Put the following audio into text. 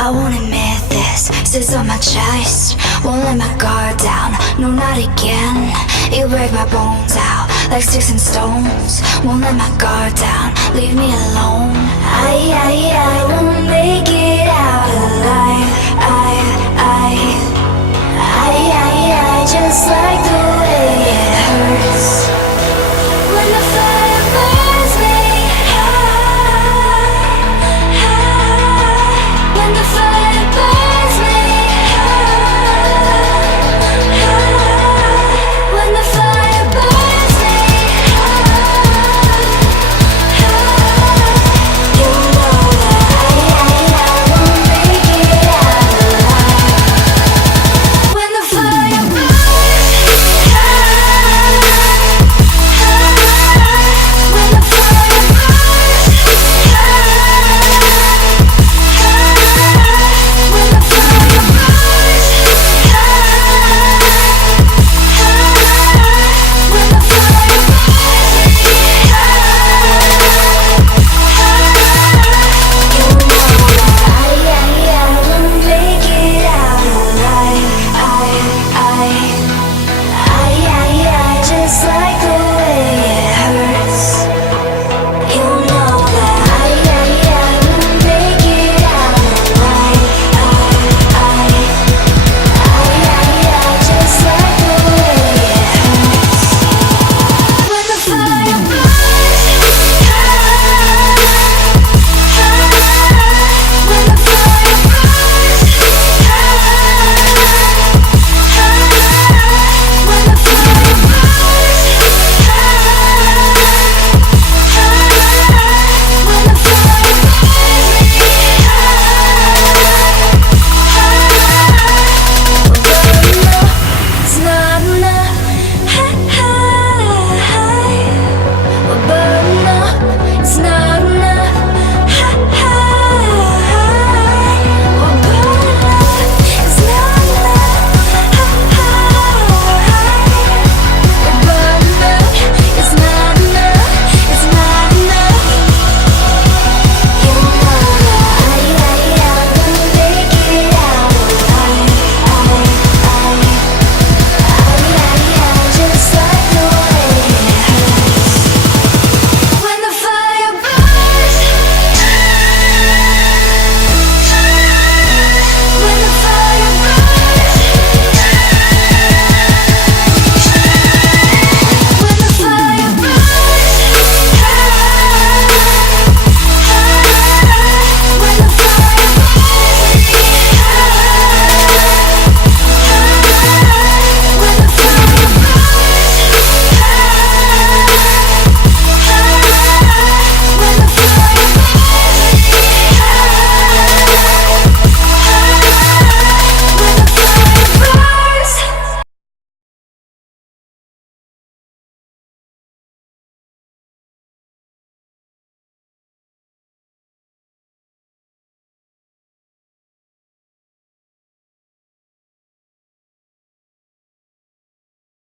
I won't admit this, sits on my chest. Won't let my guard down, no not again. You break my bones out like sticks and stones. Won't let my guard down, leave me alone. I won't make it out alive. I just like the